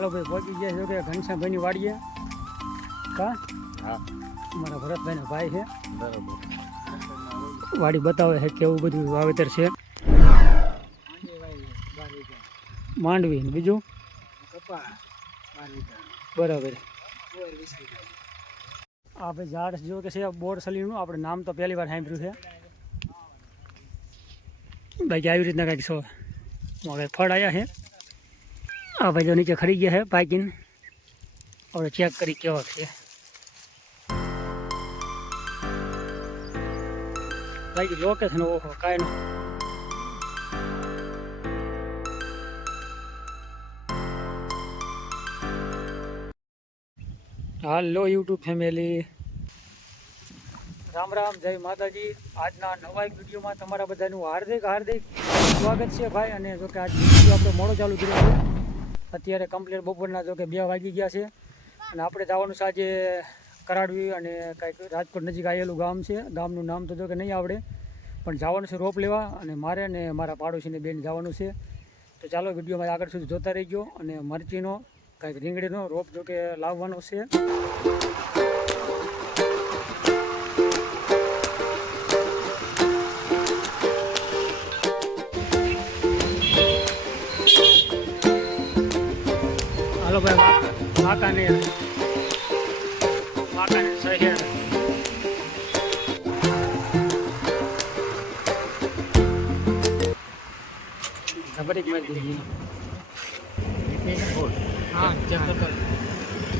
હાલો ભાઈ પહોંચી ગયા છો કે ઘનશ્યામભાઈની વાડીએ કા હા અમારા ભરતભાઈના ભાઈ છે બરાબર વાડી બતાવે છે કેવું બધું વાવેતર છે માંડવી ને બીજું બરાબર આ ભાઈ ઝાડ જો કે છે બોર સલીનું આપણે નામ તો પહેલી વાર સાંભળ્યું છે બાકી આવી રીતના કંઈક છો હવે ફળ આવ્યા છે આ ભાઈ જો નીચે ખરી ગયા છે પાકીને હવે ચેક કરી કેવા છે બાકી લોકેશન ઓહો કાંઈ નહીં હાલો યુટ્યુબ ફેમિલી રામ રામ જય માતાજી આજના નવા એક વિડીયોમાં તમારા બધાનું હાર્દિક હાર્દિક સ્વાગત છે ભાઈ અને જો કે આજ વિડીયો આપણે મોડો ચાલુ કર્યો છે અત્યારે કમ્પ્લીટ બપોરના જો કે 2 વાગી ગયા છે અને આપણે જવાનું છે આજે કરાડવી અને કાંઈક રાજકોટ નજીક આવેલું ગામ છે ગામનું નામ તો જો કે નહીં આવડે પણ જવાનું છે રોપ લેવા અને મારે ને મારા પાડોશીને બેન જવાનું છે તો ચાલો વિડીયોમાં આગળ સુધી જોતા રહીજો અને મરચીનો કાંઈક રીંગણીનો રોપ જો કે લાવવાનો છે હાલો ભાઈ વાંકાનેર શહેર ખબરી મારી દીધી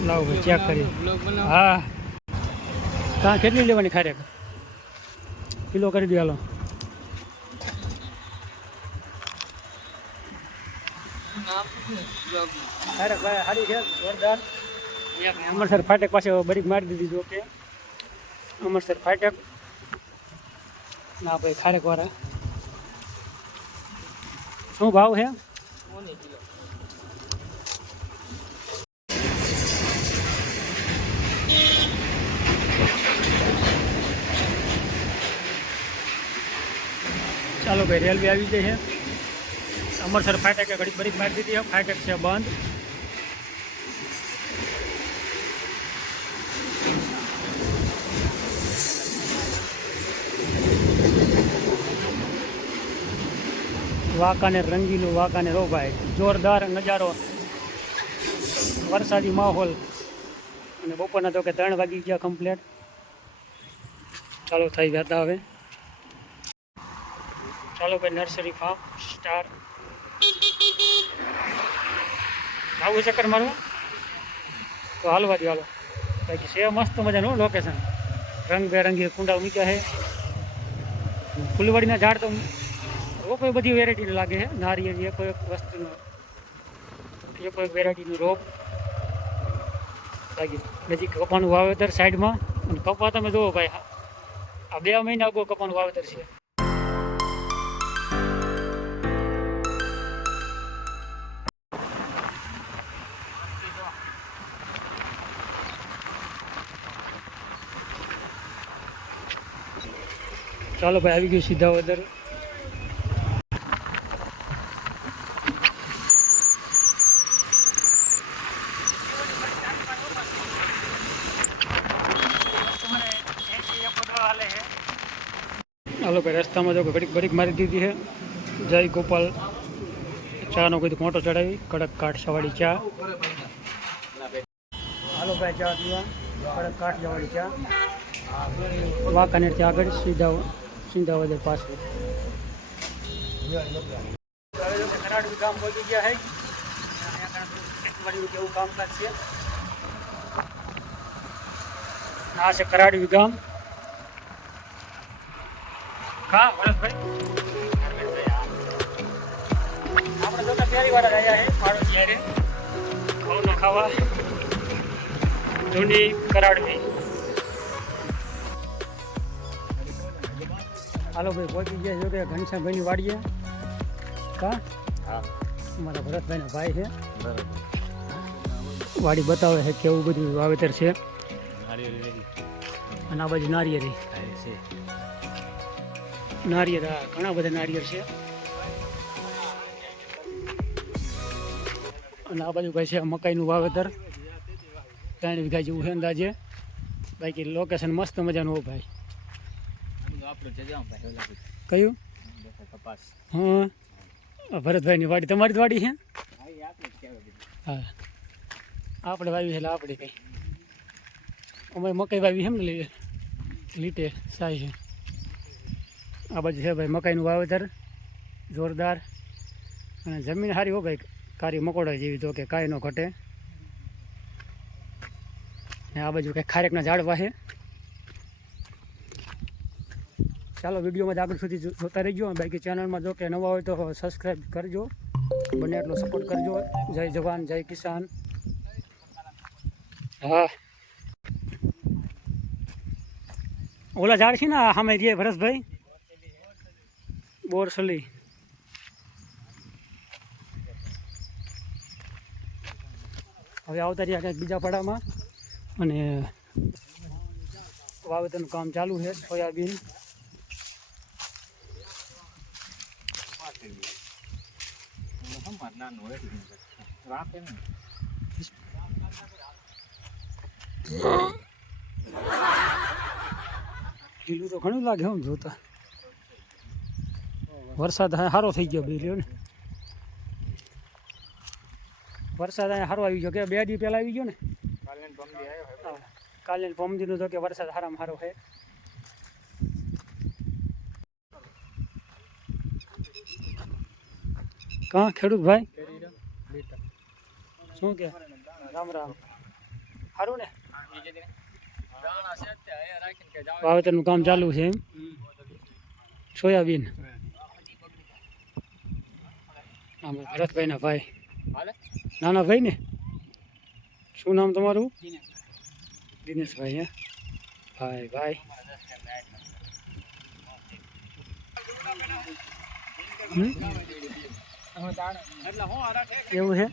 લાવો ભાઈ ચેક કરી હા ત્યાં કેટલી લેવાની ખારેક કિલો કરી દે હાલો ખારેક ભાઈ સારી છે જોરદાર અમરસર ફાટક પાસે બરીક મારી દીધી જો કે અમરસર ફાટક ના ભાઈ ખારેક વાળા શું ભાવ છે ચાલો ભાઈ રેલવે આવી ગઈ છે અમરસર ફાટકે ઘડી બરીક મારી દીધી છે ફાટક છે બંધ વાંકાનેર રંગીલું વાંકાનેર ઓ ભાઈ જોરદાર નજારો વરસાદી માહોલ અને બપોરના તો કે 3 વાગી ગયા કમ્પ્લેટ ચાલો થઈ જતા હવે ચાલો ભાઈ નર્સરી ફાર્મ સ્ટાર આવું ચક્કર મારવું તો હાલવા દો હાલો બાકી છે મસ્ત મજાનું લોકેશન રંગબેરંગી કુંડા મૂક્યા છે ફૂલવાડીના ઝાડ તો રોપ એ બધી વેરાયટીનું લાગે છે નારિયેળ એક એક વસ્તુનો એક એક વેરાયટીનું રોપ લાગી નજીક કપાનું વાવેતર સાઈડમાં અને કપા તમે જુઓ ભાઈ આ 2 મહિના અગાઉ કપાનું વાવેતર છે ચાલો ભાઈ આવી ગયું સીધા વદર હાલો ભાઈ રસ્તામાં જો ઘડીક બરીક મારી દીધી છે જય ગોપાલ ચાનો કોઈ મોટો ચડાવી કડક કાઠિયાવાડી ચા હાલો ભાઈ ચા પીવા કડક કાઠિયાવાડી ચા વાંકાનેરથી આગળ સીધા વદર પાછું કરાડવી ગામ પહોંચી ગયા છે કેવું કામકાજ છે આ છે કરાડવી ગામ હા ભરતભાઈ આપણે તો પહેલી વાર આવ્યા છે પાડોશી હારે ઘઉંનો ખાવા જૂની કરાડવી હાલો ભાઈ પહોંચી ગયા છો કે ઘનશ્યામભાઈની વાડીએ કા હા અમારા ભરતભાઈના ભાઈ છે બરાબર વાડી બતાવે છે કેવું બધું વાવેતર છે નારિયેળ અને આ બાજુ નારિયેળી છે નારિયેળ હા ઘણા બધા નારિયેળ છે અને આ બાજુ ભાઈ છે મકાઈનું વાવેતર 3 વીઘા જેવું છે અંદાજે. બાકી લોકેશન મસ્ત મજાનું હો ભાઈ. કયું? હા ભરતભાઈની વાડી. તમારી જ વાડી છે? હા આપણે વાવી એટલે આપણે કંઈ અમારે મકાઈ વાવી એમ ને લીટે સાઈ છે. આ બાજુ છે ભાઈ મકાઈનું વાવેતર જોરદાર. અને જમીન સારી હો ભાઈ, કારી મકોડા જેવી, તો કે કાંઈ ન ઘટે. ને આ બાજુ કંઈક ખારેકના ઝાડવા છે. ચાલો વિડીયોમાં જ આગળ સુધી જોતા રહીજો. બાકી ચેનલમાં જો કે નવા હોય તો સબસ્ક્રાઈબ કરજો, બને એટલો સપોર્ટ કરજો. જય જવાન જય કિસાન. હા ઓલા ઝાડ છે ને સામે રે ભરતભાઈ, બોરસલી. હવે આવતા રહ્યા કંઈક બીજા પડામાં. અને વાવેતરનું કામ ચાલુ છે. સોયાબીન લીલું તો ઘણું લાગે આમ જોતા. વરસાદ સારો થઈ ગયો બે લ્યો ને. વરસાદ અહીંયા સારો આવી ગયો કે 2 દી પહેલાં આવી ગયો ને. કાલે પમદીનું તો કે વરસાદ સારામાં સારો છે. કાં ખેડૂત ભાઈ શું કે? રામ રામ. સારું ને? વાવેતરનું કામ ચાલુ છે એમ. સોયાબીન. ભરતભાઈના ભાઈ, નાના ભાઈ ને. શું નામ તમારું? દિનેશભાઈ. હે ભાઈ ભાઈ. એવું છે.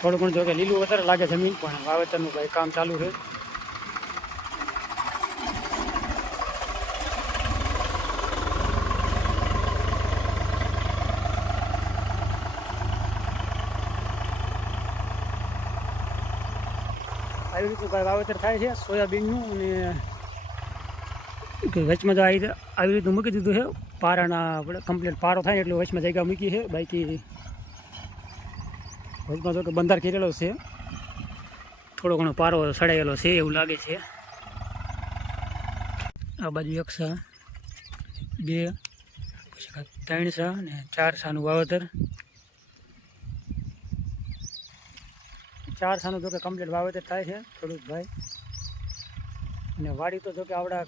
થોડું ઘણું જો કે લીલું વધારે લાગે જમીન, પણ વાવેતરનું ભાઈ કામ ચાલુ છે. આવી રીતનું ભાઈ વાવેતર થાય છે સોયાબીનનું. અને વચમાં તો આવી રીતનું મૂકી દીધું છે. પારાના આપણે કમ્પ્લીટ પારો થાય ને એટલે વચમાં જગ્યા મૂકી છે. બાકી વચમાં તો કે બંધાર કરેલો છે, થોડો ઘણો પારો સડાયેલો છે એવું લાગે છે. આ બાજુ 1 સા 2 પછી 3 સા અને 4 સાનું વાવેતર. 4 સાનું જો કે કમ્પ્લીટ વાવેતર થાય છે ખેડૂત ભાઈ. અને વાડી તો જો કે આવડા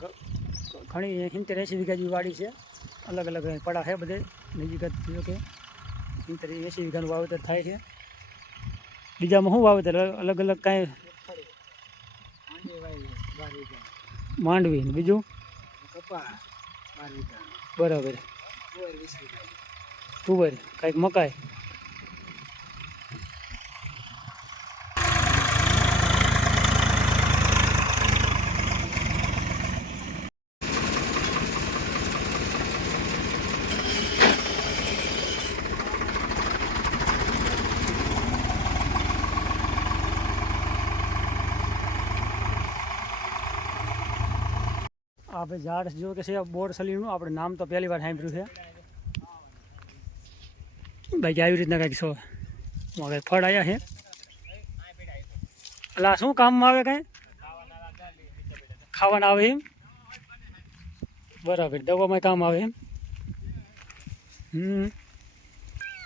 ઘણી 70-80 વીઘા જેવી વાડી છે. અલગ અલગ પડા છે બધે નજીક જ. જો કે 70-80 વીઘાનું વાવેતર થાય છે. બીજામાં શું વાવેતર અલગ અલગ કાંઈ? માંડવી ને બીજું બરાબર. તુવેર કાંઈક મકાઈ. આ ભાઈ ઝાડ જો કે છે બોરસલીનું. આપણે નામ તો પહેલી વાર સાંભળ્યું છે. બાકી આવી રીતના કંઈક છો હવે ફળ આવ્યા છે. એટલે શું કામમાં આવે? કાંઈ ખાવાના આવે એમ? બરાબર. દવામાં કામ આવે એમ.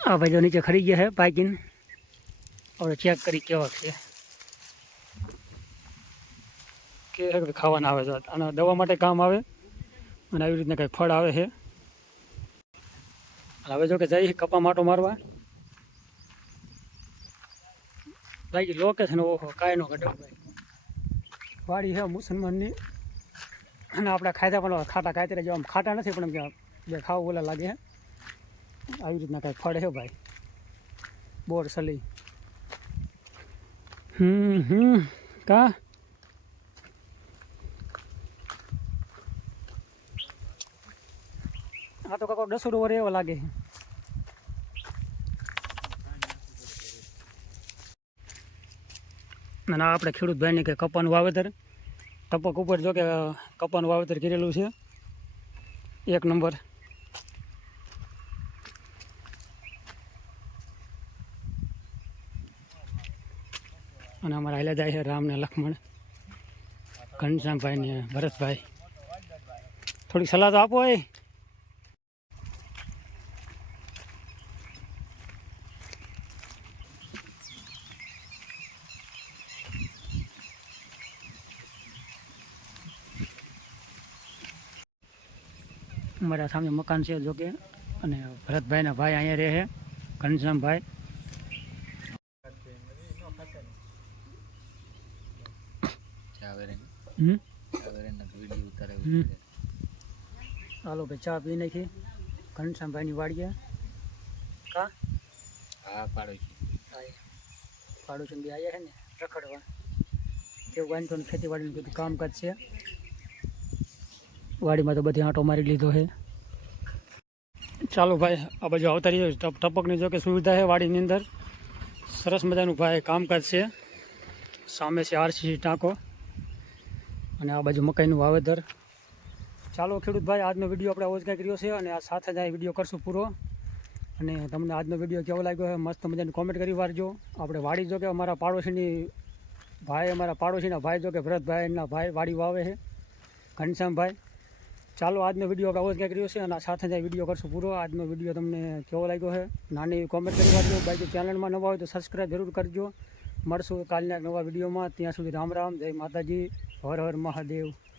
આ ભાઈ જો નીચે ખરી ગયા છે પાકીને. આપણે ચેક કરી કેવા છે કે ખાવાના આવે છે. અને દવા માટે કામ આવે. અને આવી રીતના કંઈક ફળ આવે છે. હવે જો કે જઈ કપા માટો મારવા. બાકી લોકેશન ઓહો કાંઈ નો ઘટે ભાઈ. વાડી છે મુસલમાનની. અને આપણે ખાધા પણ ખાટા કાતરે જો આમ ખાટા નથી પણ જે ખાવ ઓલા લાગે હે આવી રીતના કાંઈ ફળ હે ભાઈ બોર સલી કા આ તો કાકો 10 ઓવર એવો લાગે અને આપણે ખેડૂત ભાઈને કે કપાનું વાવેતર ટપક ઉપર જો કે કપાનું વાવેતર કરેલું છે 1 નંબર અને અમારા હાલ્યા જાય છે રામ ને લક્ષ્મણ ઘનશ્યામભાઈ ને ભરતભાઈ થોડીક સલાહ તો આપો એ અમારા સામે મકાન છે જોકે અને ભરતભાઈના ભાઈ અહીંયા રહે છે ઘનશ્યામભાઈ હાલો ભાઈ ચા પી નાખી ઘનશ્યામભાઈની વાડીએ કા હા પાડોશી બી આવ્યા છે ને રખડવા કેવું વાંધો ને ખેતીવાડીનું બધું કામકાજ છે વાડીમાં તો બધી આંટો મારી લીધો છે ચાલો ભાઈ આ બાજુ આવતા રહીએ ટપકની જો કે સુવિધા છે વાડીની અંદર સરસ મજાનું ભાઈ કામકાજ છે સામે છે આરસીસી ટાંકો અને આ બાજુ મકાઈનું વાવેતર ચાલો ખેડૂત ભાઈ આજનો વિડીયો આપણે આવો જ કંઈ કર્યો છે અને આ સાથે જ આ વિડીયો કરશું પૂરો અને તમને આજનો વિડીયો કેવો લાગ્યો છે મસ્ત મજાની કોમેન્ટ કરી વારજો આપણે વાડી જો કે અમારા પાડોશીના ભાઈ જો કે ભરતભાઈના ભાઈ વાડી વાવે છે ઘનશ્યામભાઈ ચાલો આજનો વિડીયો આવો જ કંઈ કર્યો છે અને આ સાથે જ આ વિડીયો કરશું પૂરો આજનો વિડીયો તમને કેવો લાગ્યો છે નાની કોમેન્ટ કરી વારજો બાકી ચેનલમાં નવા હોય તો સબસ્ક્રાઈબ જરૂર કરજો મળશું કાલના નવા વિડીયોમાં ત્યાં સુધી રામ રામ જય માતાજી હર હર મહાદેવ